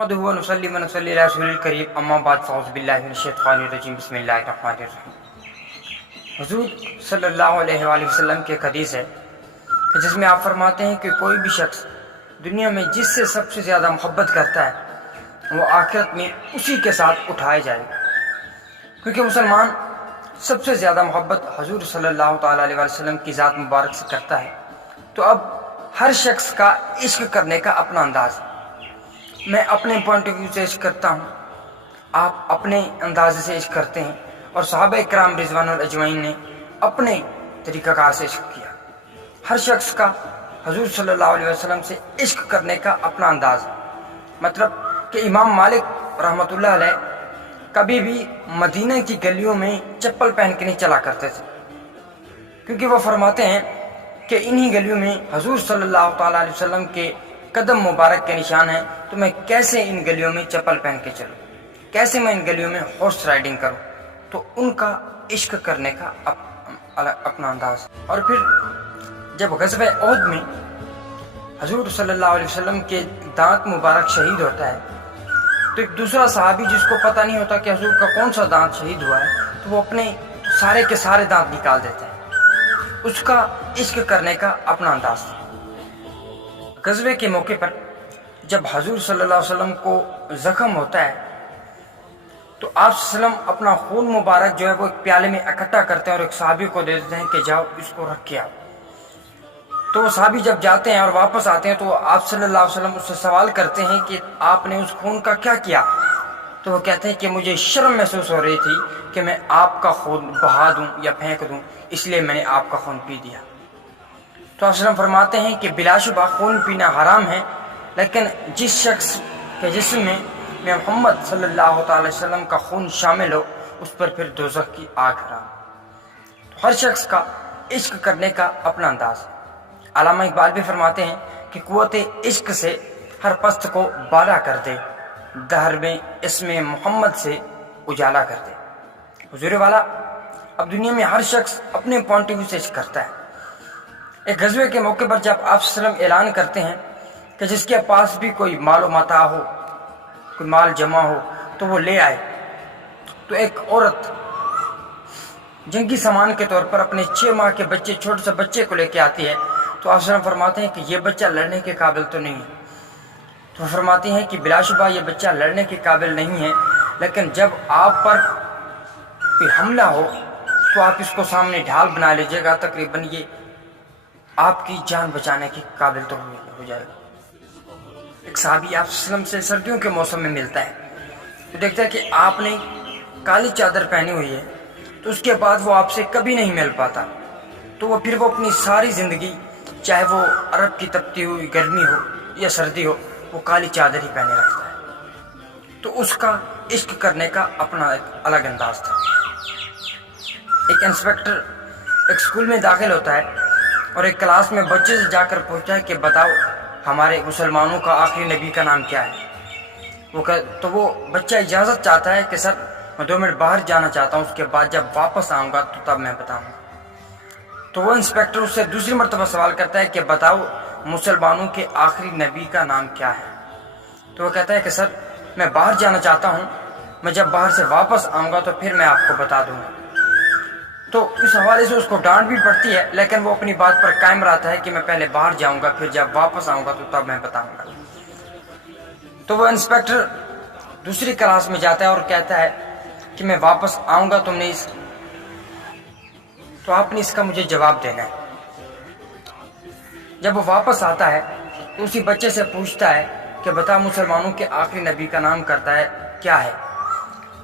نحمده ونصلي ونصلي على رسول الكريم اما بعد فاعوذ باللہ من الشیطان الرجیم بسم اللہ الرحمن الرحیم۔ حضور صلی اللہ علیہ وآلہ وسلم کی ایک حدیث ہے کہ جس میں آپ فرماتے ہیں کہ کوئی بھی شخص دنیا میں جس سے سب سے زیادہ محبت کرتا ہے وہ آخرت میں اسی کے ساتھ اٹھائے جائے گا، کیونکہ مسلمان سب سے زیادہ محبت حضور صلی اللہ تعالیٰ علیہ وسلم کی ذات مبارک سے کرتا ہے۔ تو اب ہر شخص کا عشق کرنے کا اپنا انداز ہے۔ میں اپنے پوائنٹ آف ویو سے عشق کرتا ہوں، آپ اپنے انداز سے عشق کرتے ہیں، اور صحابہ کرام رضوان الاجمعین نے اپنے طریقہ کار سے عشق کیا۔ ہر شخص کا حضور صلی اللہ علیہ وسلم سے عشق کرنے کا اپنا انداز ہے۔ مطلب کہ امام مالک رحمۃ اللہ علیہ کبھی بھی مدینہ کی گلیوں میں چپل پہن کے نہیں چلا کرتے تھے، کیونکہ وہ فرماتے ہیں کہ انہی گلیوں میں حضور صلی اللہ تعالیٰ علیہ وسلم کے قدم مبارک کے نشان ہیں، تو میں کیسے ان گلیوں میں چپل پہن کے چلوں، کیسے میں ان گلیوں میں ہارس رائڈنگ کروں۔ تو ان کا عشق کرنے کا اپنا انداز۔ اور پھر جب غزوہ احد میں حضور صلی اللہ علیہ وسلم کے دانت مبارک شہید ہوتا ہے، تو ایک دوسرا صحابی جس کو پتہ نہیں ہوتا کہ حضور کا کون سا دانت شہید ہوا ہے، تو وہ اپنے سارے کے سارے دانت نکال دیتے ہیں۔ اس کا عشق کرنے کا اپنا انداز تھا۔ غزوے کے موقع پر جب حضور صلی اللہ علیہ وسلم کو زخم ہوتا ہے تو آپ صلی اللہ علیہ وسلم اپنا خون مبارک جو ہے وہ ایک پیالے میں اکٹھا کرتے ہیں اور ایک صحابی کو دے دیتے ہیں کہ جاؤ اس کو رکھ کے آؤ۔ تو وہ صحابی جب جاتے ہیں اور واپس آتے ہیں تو آپ صلی اللہ علیہ وسلم اس سے سوال کرتے ہیں کہ آپ نے اس خون کا کیا کیا؟ تو وہ کہتے ہیں کہ مجھے شرم محسوس ہو رہی تھی کہ میں آپ کا خون بہا دوں یا پھینک دوں، اس لیے میں نے آپ کا خون پی دیا۔ تو آپ صلی اللہ علیہ وسلم فرماتے ہیں کہ بلا شبہ خون پینا حرام ہے، لیکن جس شخص کے جسم میں محمد صلی اللہ تعالی وسلم کا خون شامل ہو اس پر پھر دوزخ کی آگ حرام۔ تو ہر شخص کا عشق کرنے کا اپنا انداز ہے۔ علامہ اقبال بھی فرماتے ہیں کہ قوت عشق سے ہر پست کو بالا کر دے، دہر میں اسم محمد سے اجالا کر دے۔ حضور والا اب دنیا میں ہر شخص اپنے پوائنٹ آف ویو سے عشق کرتا ہے۔ ایک غزوے کے موقع پر جب آپ صلی اللہ علیہ وسلم اعلان کرتے ہیں کہ جس کے پاس بھی کوئی مال و متاع ہو، کوئی مال جمع ہو تو وہ لے آئے، تو ایک عورت جنگی سامان کے طور پر اپنے 6 ماہ کے بچے، چھوٹے سے بچے کو لے کے آتی ہے، تو آپ صلی اللہ علیہ وسلم فرماتے ہیں کہ یہ بچہ لڑنے کے قابل تو نہیں ہے۔ تو فرماتی ہیں کہ بلا شبہ یہ بچہ لڑنے کے قابل نہیں ہے، لیکن جب آپ پر کوئی حملہ ہو تو آپ اس کو سامنے ڈھال بنا لیجیے گا، تقریباً یہ آپ کی جان بچانے کے قابل تو ہو جائے گا۔ ایک صحابی آپ صلی اللہ علیہ وسلم سے سردیوں کے موسم میں ملتا ہے، تو دیکھتا ہے کہ آپ نے کالی چادر پہنی ہوئی ہے، تو اس کے بعد وہ آپ سے کبھی نہیں مل پاتا، تو وہ پھر وہ اپنی ساری زندگی، چاہے وہ عرب کی تپتی ہوئی گرمی ہو یا سردی ہو، وہ کالی چادر ہی پہنے رکھتا ہے۔ تو اس کا عشق کرنے کا اپنا ایک الگ انداز تھا۔ ایک انسپیکٹر ایک اسکول میں داخل ہوتا ہے اور ایک کلاس میں بچے سے جا کر پوچھتا ہے کہ بتاؤ ہمارے مسلمانوں کا آخری نبی کا نام کیا ہے؟ تو وہ بچہ اجازت چاہتا ہے کہ سر میں 2 منٹ باہر جانا چاہتا ہوں، اس کے بعد جب واپس آؤں گا تو تب میں بتاؤں گا۔ تو وہ انسپیکٹر اس سے دوسری مرتبہ سوال کرتا ہے کہ بتاؤ مسلمانوں کے آخری نبی کا نام کیا ہے؟ تو وہ کہتا ہے کہ سر میں باہر جانا چاہتا ہوں، میں جب باہر سے واپس آؤں گا تو پھر میں آپ کو بتا دوں گا۔ تو اس حوالے سے اس کو ڈانٹ بھی پڑتی ہے، لیکن وہ اپنی بات پر قائم رہتا ہے کہ میں پہلے باہر جاؤں گا، پھر جب واپس آؤں گا تو تب میں بتاؤں گا۔ تو وہ انسپیکٹر دوسری کلاس میں جاتا ہے اور کہتا ہے کہ میں واپس آؤں گا، تو آپ نے اس کا مجھے جواب دینا ہے۔ جب وہ واپس آتا ہے تو اسی بچے سے پوچھتا ہے کہ بتا مسلمانوں کے آخری نبی کا نام کرتا ہے کیا ہے؟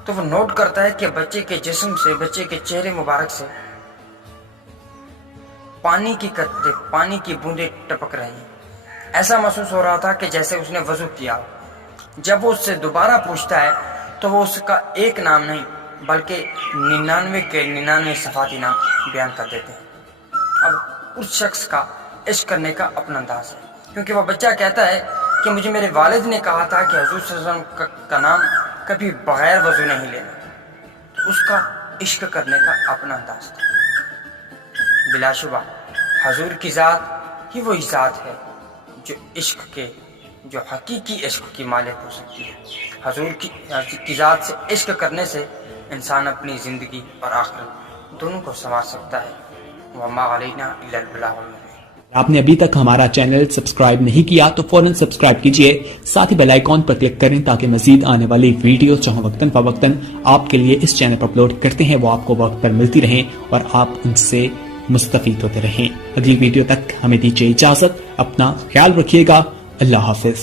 تو وہ نوٹ کرتا ہے کہ بچے کے جسم سے، بچے کے چہرے مبارک سے پانی کی بوندیں ٹپک رہی ہیں۔ ایسا محسوس ہو رہا تھا کہ جیسے اس نے وضو کیا ہو۔ جب وہ اس سے دوبارہ پوچھتا ہے تو وہ اس کا ایک نام نہیں بلکہ 99 کے 99 صفاتی نام بیان کر دیتے ہیں۔ اب اس شخص کا عشق کرنے کا اپنا انداز ہے، کیونکہ وہ بچہ کہتا ہے کہ مجھے میرے والد نے کہا تھا کہ حضور صلی اللہ علیہ وسلم کا نام کبھی بغیر وضو نہیں لینا۔ تو اس کا عشق کرنے کا اپنا انداز تھا۔ بلا شبہ حضور کی ذات ہی وہی ذات ہے جو عشق کے جو حقیقی عشق کی مالک ہو سکتی ہے. حضور کی ذات سے عشق کرنے سے انسان اپنی زندگی اور آخرت دونوں کو سنوار سکتا ہے. وما علینا الا البلاغ المبین. آپ نے ابھی تک ہمارا چینل سبسکرائب نہیں کیا تو فوراً سبسکرائب کیجئے، ساتھ ہی بیل آئیکن پر کلک کریں تاکہ مزید آنے والی ویڈیو جو وقتاً فوقتاً آپ کے لیے اس چینل پر اپلوڈ کرتے ہیں وہ آپ کو وقت پر ملتی رہیں اور آپ ان سے مستفید ہوتے رہیں. اگلی ویڈیو تک ہمیں دیجیے اجازت، اپنا خیال رکھیے گا. اللہ حافظ.